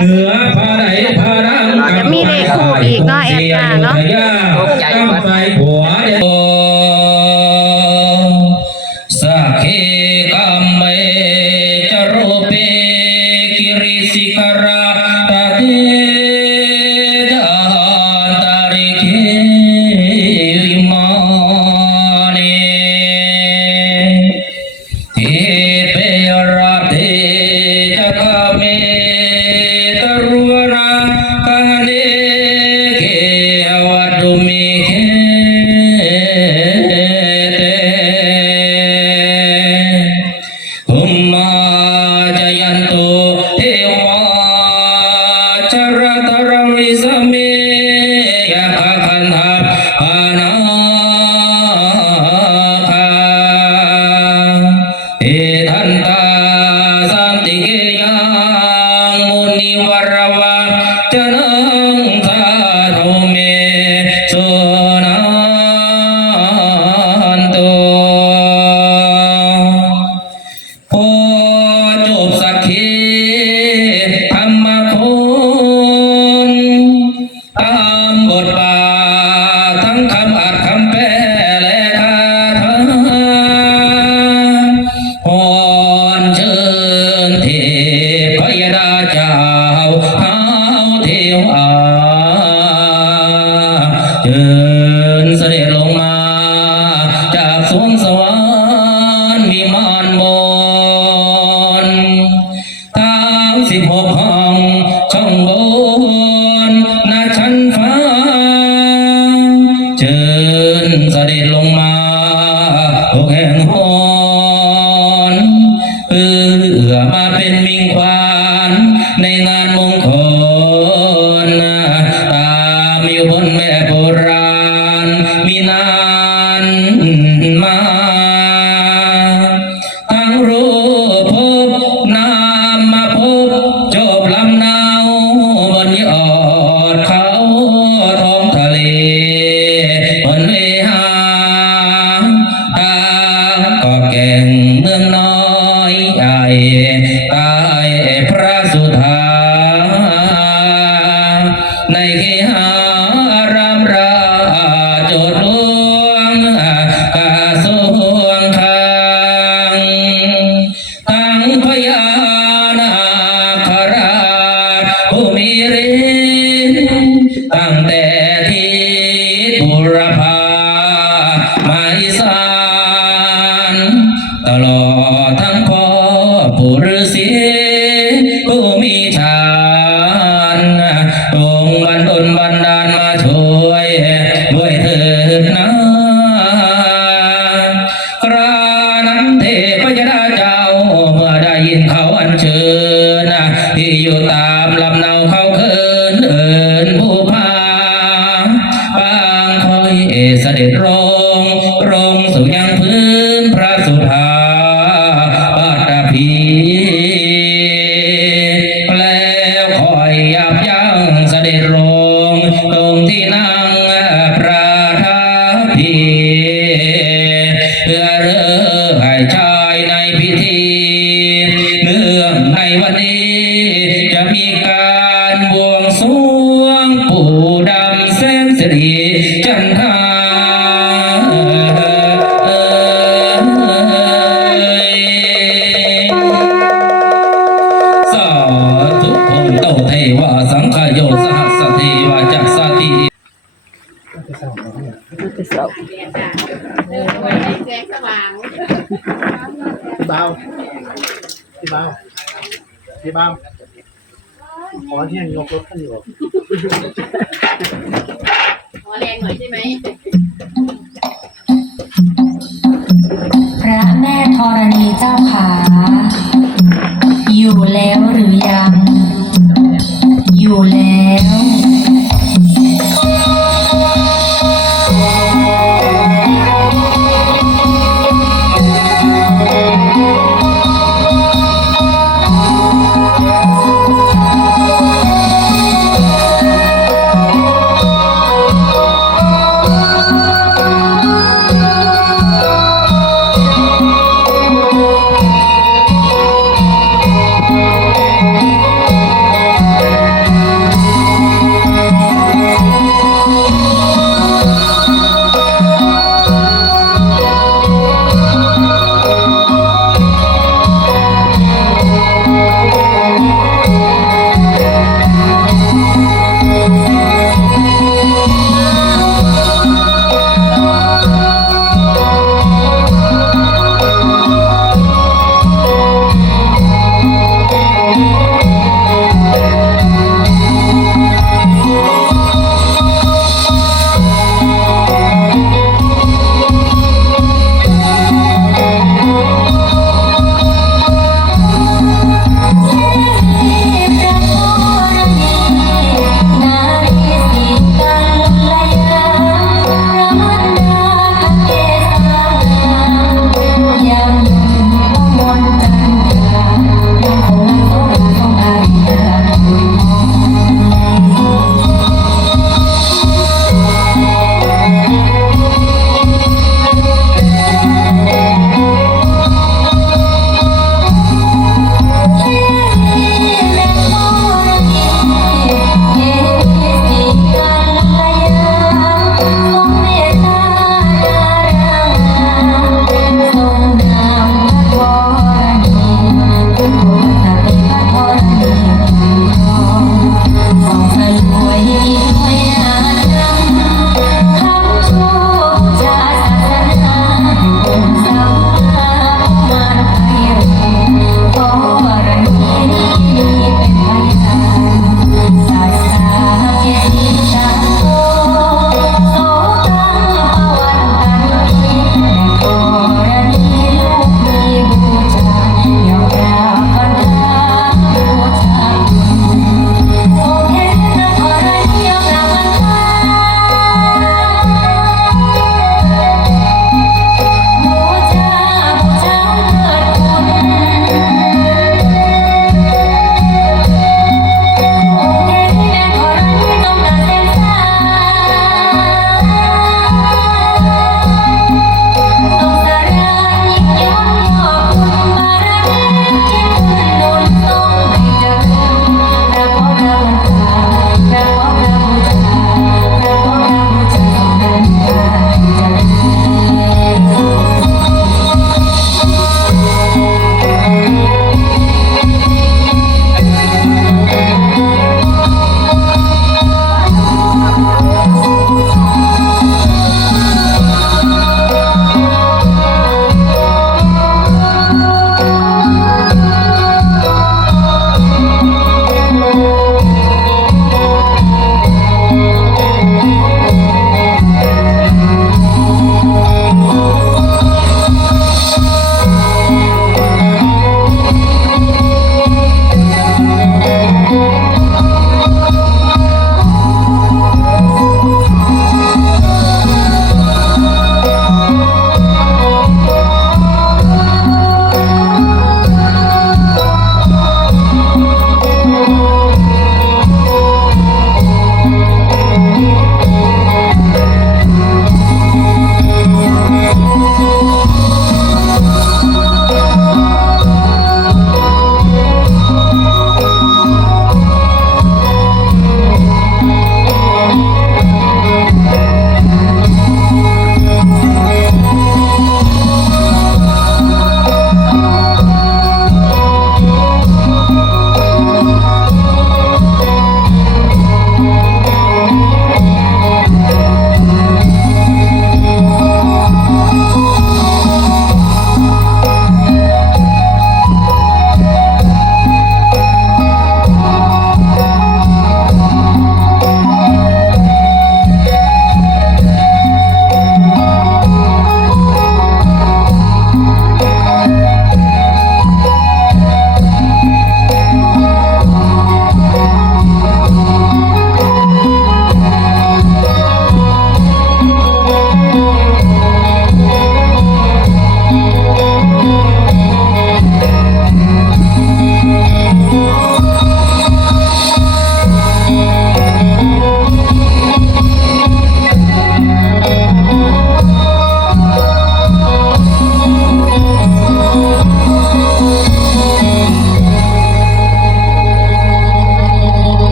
เหนือพาไหนพาดังมีเลขคู่อีกเนาะแอดจ้าเนาะ ตกใจมด หั ஏதான் الله านตลอดทั้งพอปุรุษีผู้มีฌานองค์บันดนบันดาลมาช่วยด้วยเถิดนะครานั้นเทพยดาเจ้าเมื่อได้ยินเขาอัญเชิญที่อยู่ตามลำเนาเขาเคินเอินผู้พาบางคอยเอสด็จร เราพี่เบาพี่เบาพี่เบาขอที่ยงยกรถขึ้นอยู่ขอแรงหน่อยใช่ไหมพระแม่ธรณีเจ้าขา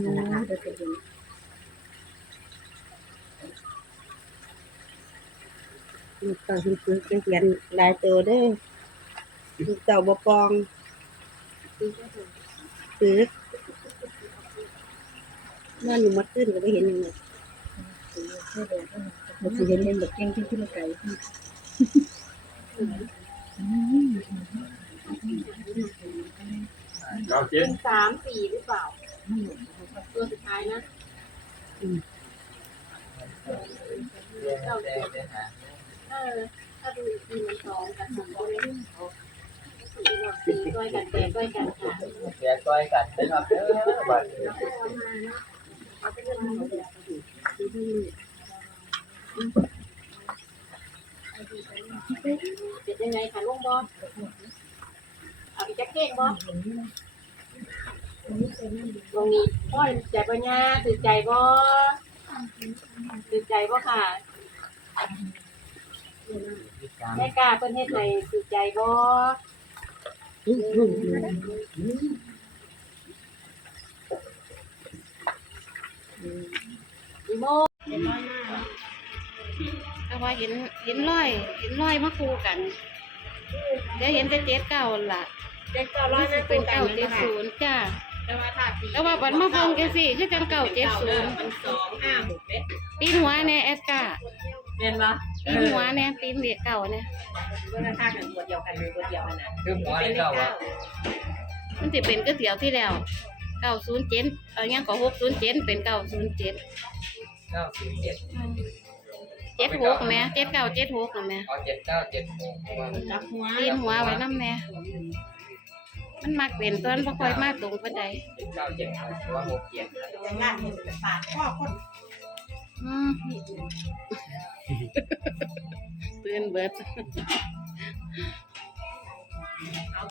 บียนจากนะคะตอนคุณซื้อเขียนลายตัวเด้อเจ้าบะปองซื้อนอนอยู่มัดขึ้นก็ไม่เห็นยังไงมันจะเห็นเห็นแบบเก่งขึ้นขึ้นไกลเก้าเจ็ดสามสี่หรือเปล่า ตัวสุดท้ายนะเก้าเจ็ดเออถ้าดูอีกทีมันสองกับสองตัวนี้สี่ด้วยกันแปดด้วยกันค่ะแกก้อยกันนะครับเด้อบัดแล้วก็เอามาเนาะเอาไปเรื่องของเดี๋ยวเป็นยังไงคะลุงบอสเอาอีกแจ็คเก็ตบอส ตรงนี้พ่อใจปัญญาถือใจบ่ถือใจบ่ค่ะแม่กล้าเพิ่นเฮ็ดให้ถือใจบ่อีโมแต่ว่าเห็นเห็นรอย เห็นรอยมาคู่กันเดี๋ยวเห็นแต่เจ็ดเก้าล่ะเด็กเก้าร้อยนะเป็นเก้าเจ็ดศูนย์จ้า แต่ว่าถ้าสี่แต่ว่าบัดมาเบิ่งกันสิคือจังเก้าเจ็ดศูนย์มันสองห้าหกเด้ปีนหัวแน่แอสกาเป็นบ่ปีนหัวแน่ปีนเหลียเก่าแน่เมื่อค่ากันตัวเดียวกันเลยตัวเดียวกันน่ะคือหมอนี่เก่าอะมันจะเป็นก๋วยเตี๋ยวที่แล้วเก้าศูนย์เจ็ดเอาเงี้ยก็หกศูนย์เจ็ดเป็นเก้าศูนย์เจ็ดเก้าสี่เจ็ดเจ็ดหกแม่เจ็ดเก้าเจ็ดหกนะแม่เอาเจ็ดเก้าเจ็ดหกว่าจับหัวปีนหัวไว้น้ำแน่ มันมักเป็นต้นพอคอยมากตรงปันใดเจ็ดเก้าเจ็ดหกว่าหกเจ็ดงานเห็นเป็นปากข้อคนอืมตื่นเบิด